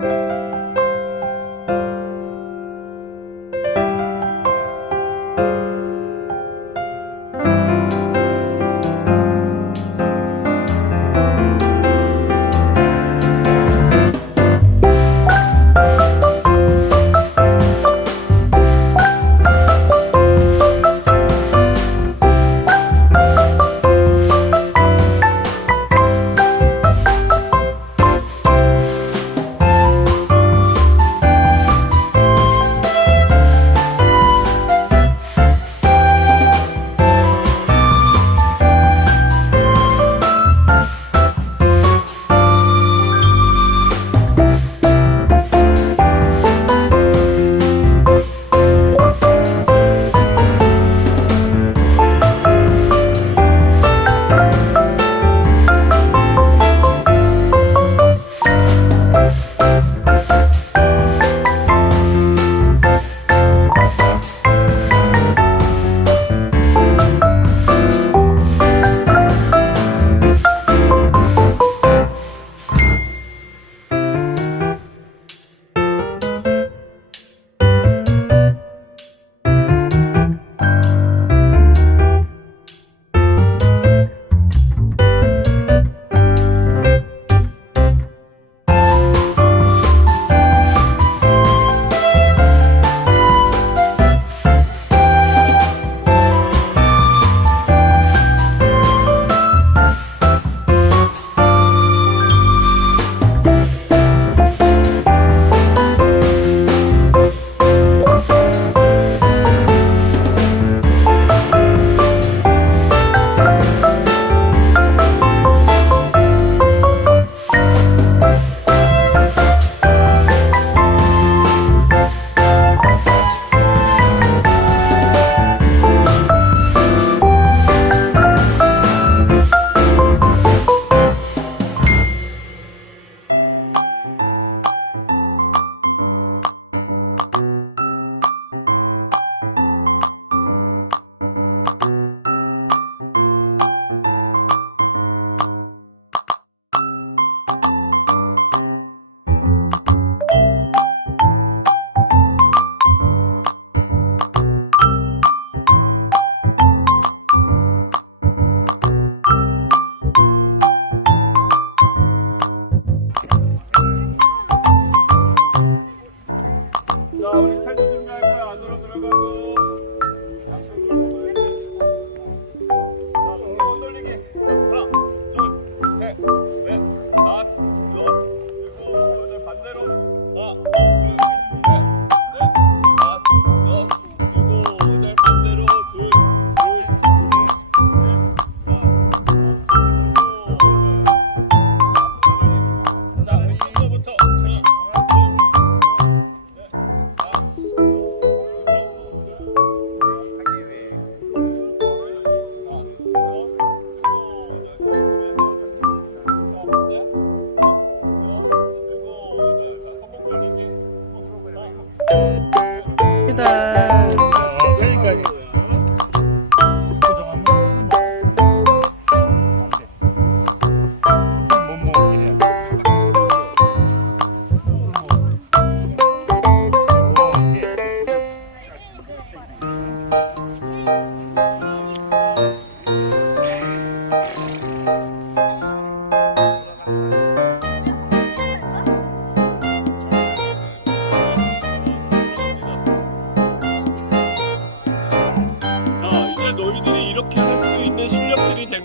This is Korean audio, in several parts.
자,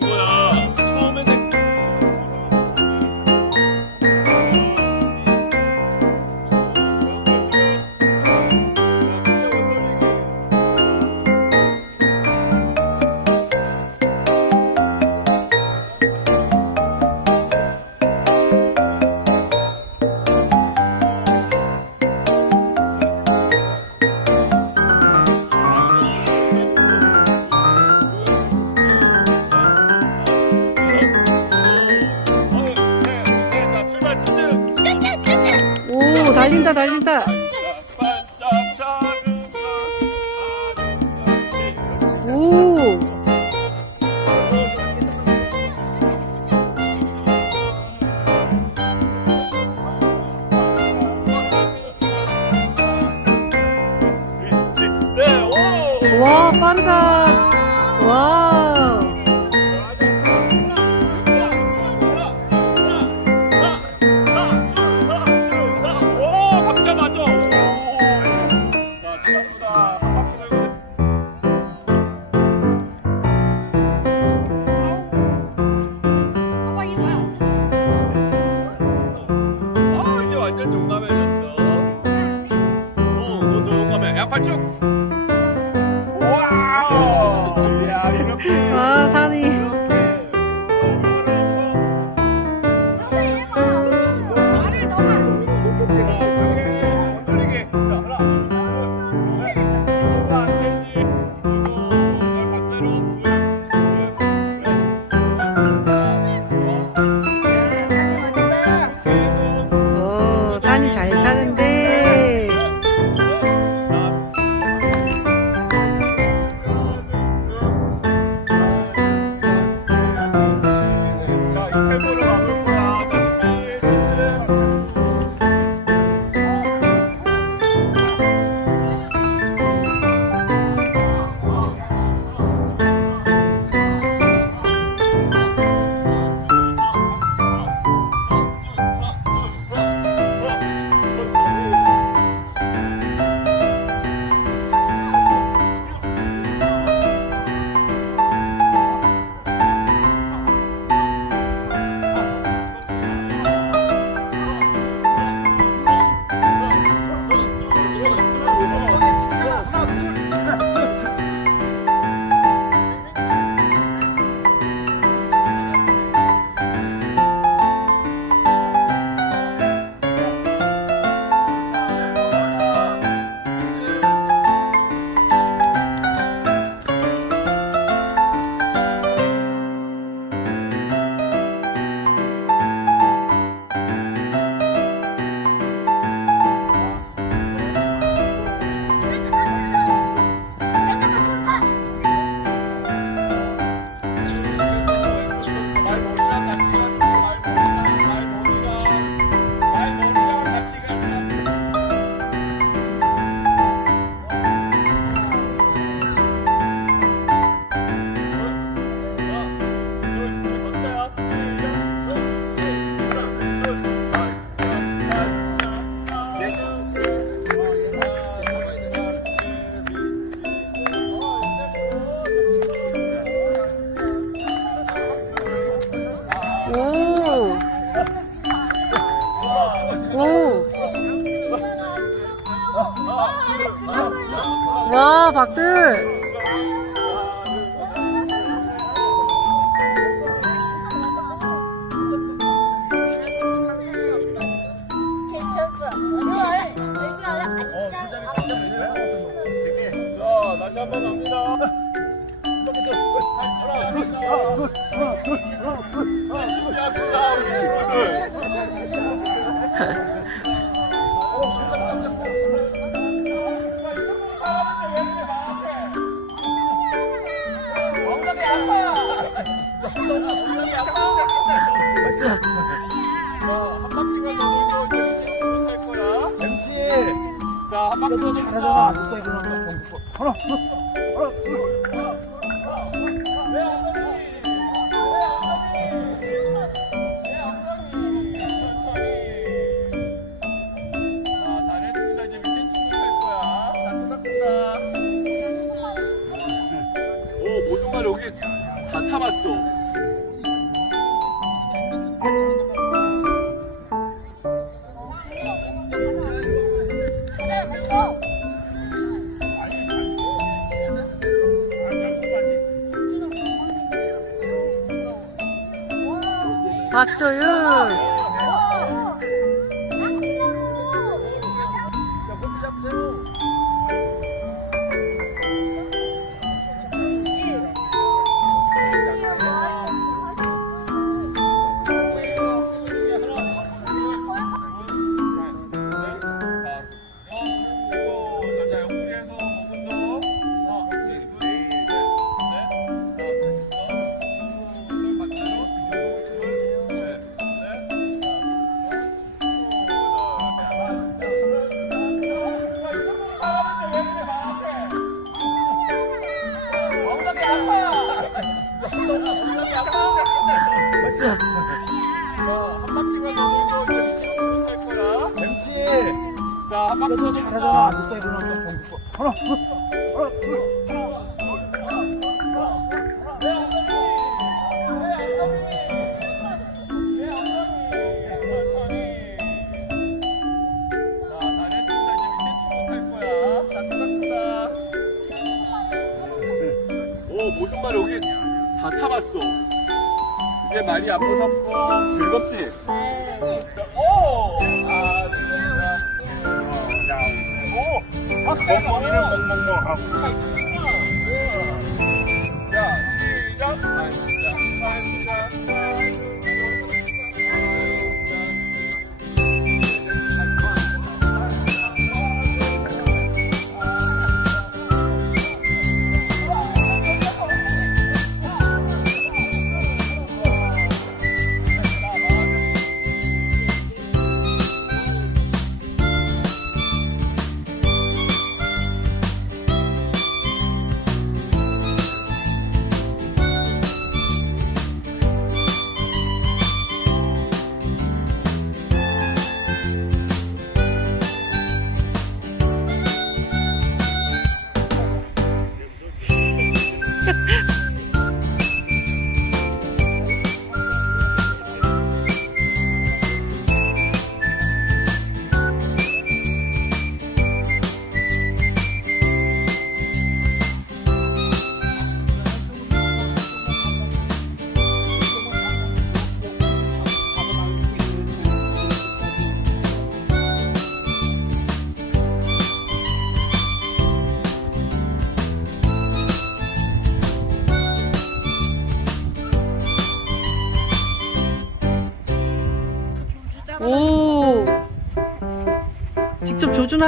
실력 다시 한 번 갑니다. 하나, 둘, 나가고 싶다. 한 바퀴 더 잘하자. 하나, 둘, 하나, 둘. 모종아 여기 다 타봤어. 배를 멍멍멍 하고. 자, 시작. 자, 시작.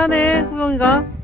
하네, 후영이가.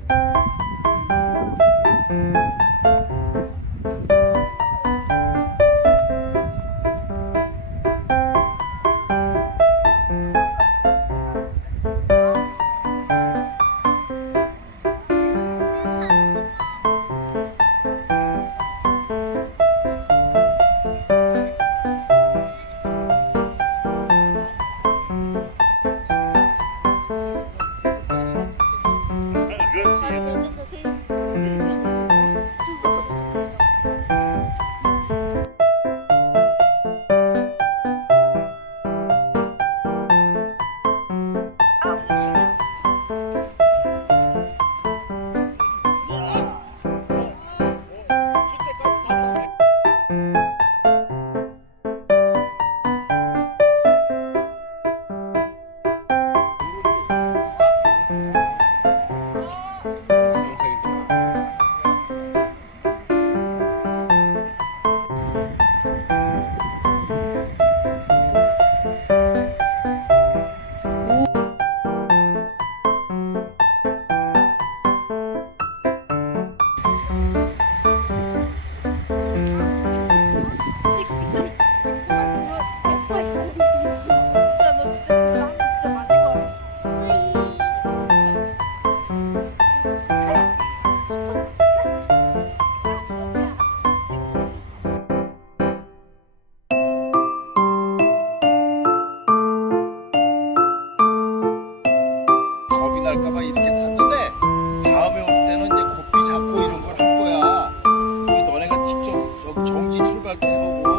Música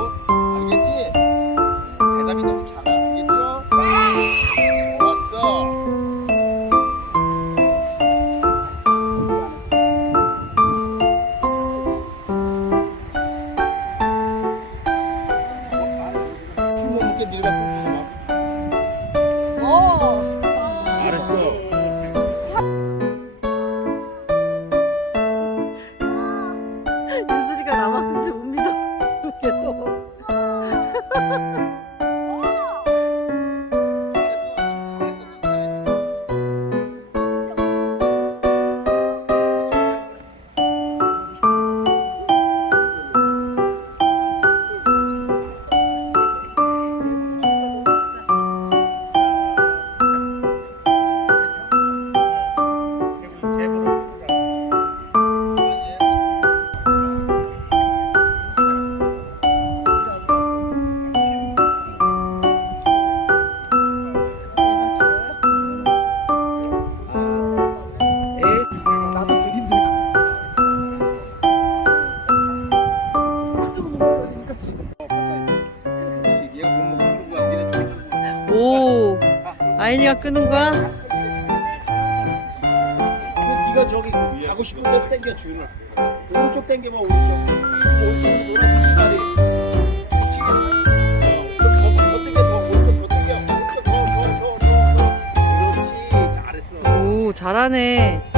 네가 끄는 거야? 네가 저기 가고 싶은 데 땡겨 줄을. 그 오른쪽 땡겨봐 오른쪽. 오른쪽 노란색 다리. 오 잘하네.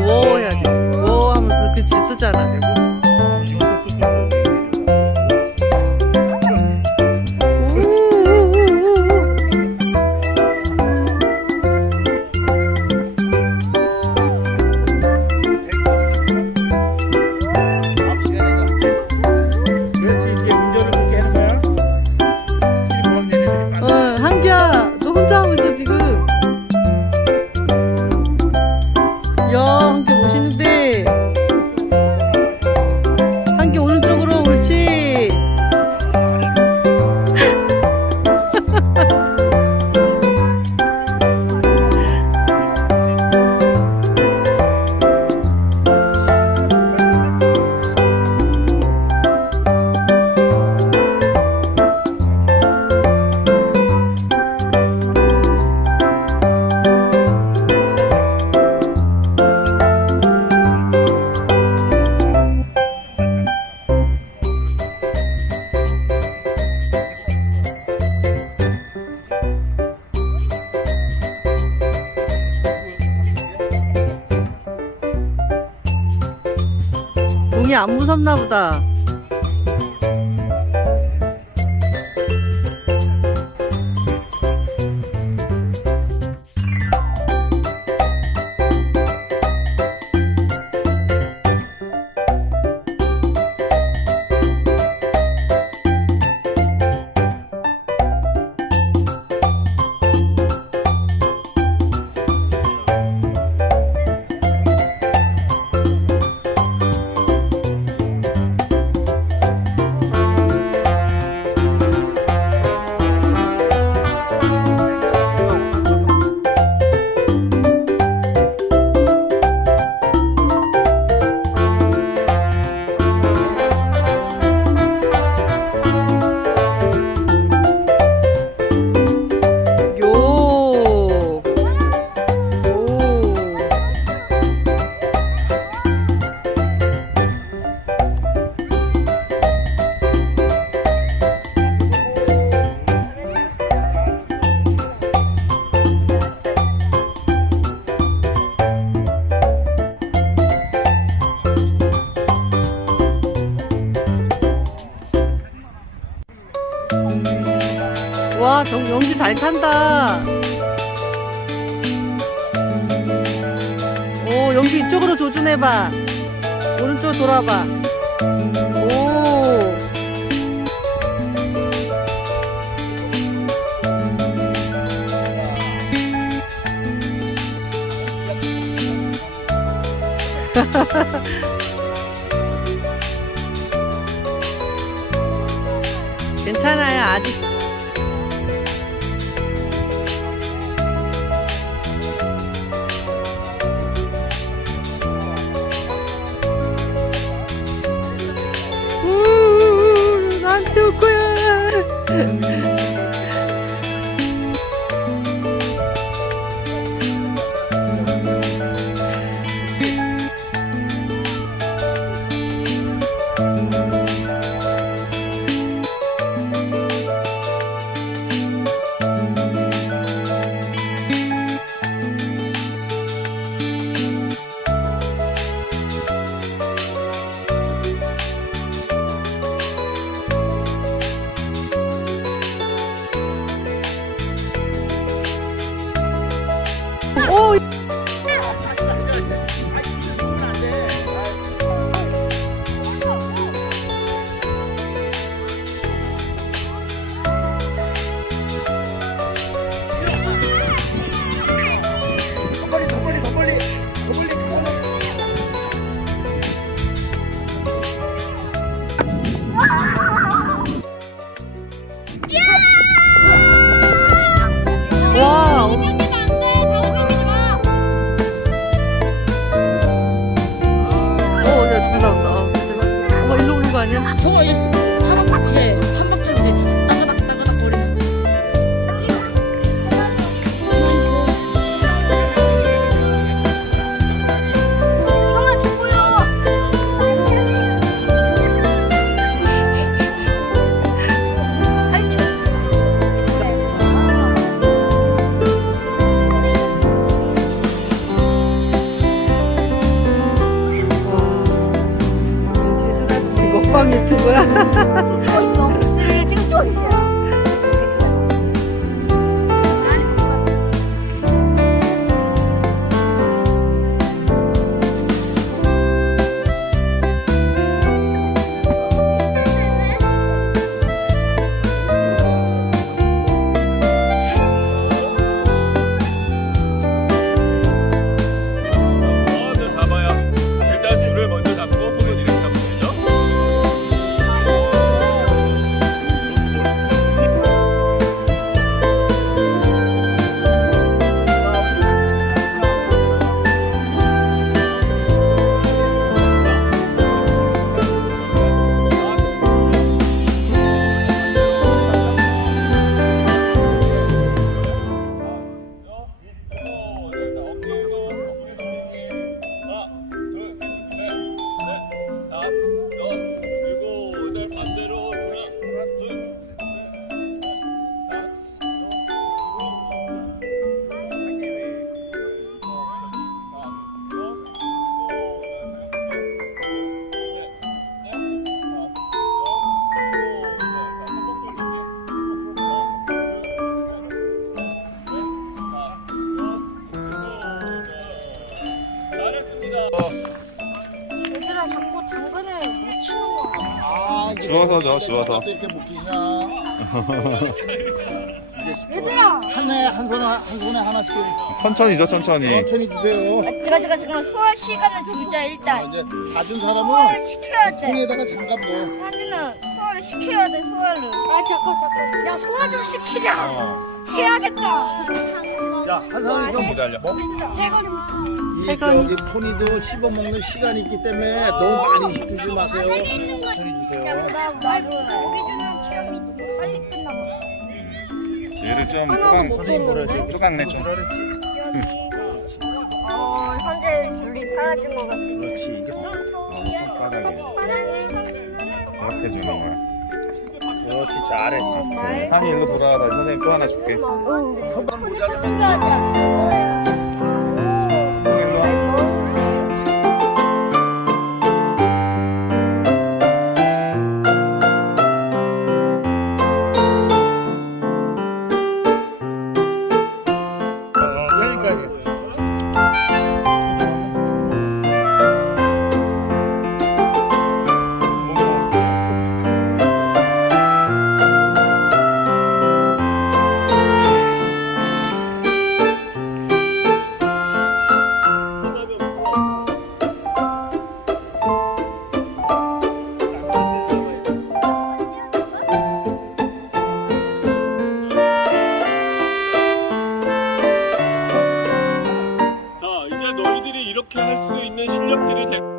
Wolf. 컸나 보다. 너 연기 잘 탄다. 오, 연기 이쪽으로 조준해봐. 오른쪽 돌아봐. 주워서 줘, 주워서. 이렇게 얘들아. 한해 한 손에 한 손에 하나씩 천천히 줘, 천천히. 천천히 드세요 제가 제가 지금 소화 시간을 주자 자, 일단. 이제 받은 사람은 소화를 시켜야 돼. 통에다가 장갑 넣어 하진은 소화를 시켜야 돼 소화를. 아 잠깐 잠깐. 야 소화 좀 시키자. 어. 취하겠다. 야 한 사람이 좀 기다려. 대가리. 이. 저기 포니도 씹어 먹는 시간이 있기 때문에 너무 많이 시키지 마세요 천천히 주세요 나 나도 빨리 끝나고. 얘를 좀 하나도 못 줬는데. 뚜강내 좀. 어 현재 줄이 사라진 것 같아. 그렇지 이게 바닥에 이렇게 주는 거야. 그렇지 잘했어 한이 일로 돌아와봐. 선생님 또 하나 줄게. 손만 모자르면 너희들이 이렇게 할 수 있는 실력들이 될